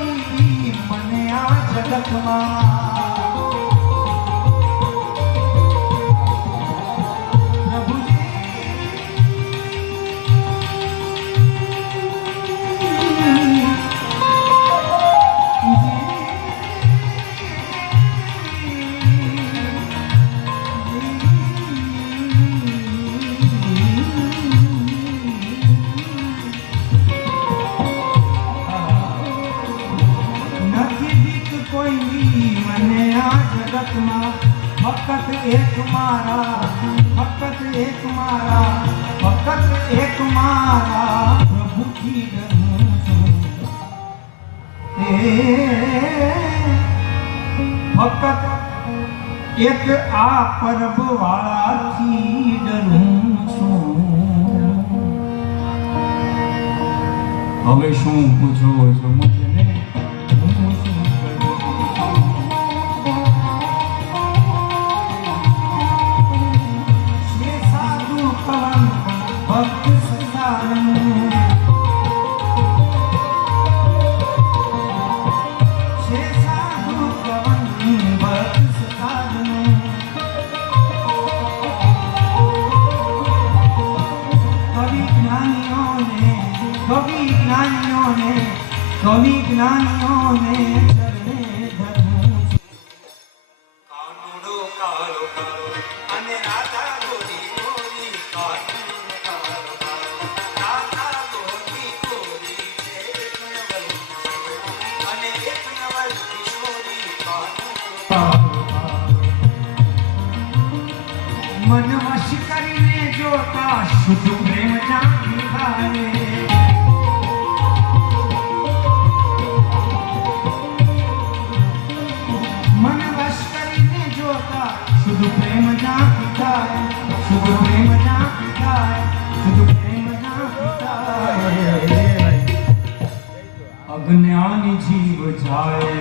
કોઈ મને આ જગતમાં फकत एक मारा प्रभु की डरूं छूं फकत एक आ परब वाला की डरूं छूं હવે શું પૂછો છો મુજને कवि ज्ञानियों ने चरणे धरूं कानूडो कालो कालो अने राधा गोरी गोरी कानूडो कालो कालो राधा गोरी गोरी छे एक नवल अने एक नवल किशोरी कानूडो कालो मन वश करीने जोता शुद्ध प्रेम जागी भावे शुद्ध प्रेम ना पिता शुद्ध प्रेम ना पिता शुद्ध प्रेम ना पिता अज्ञानी जीव जाए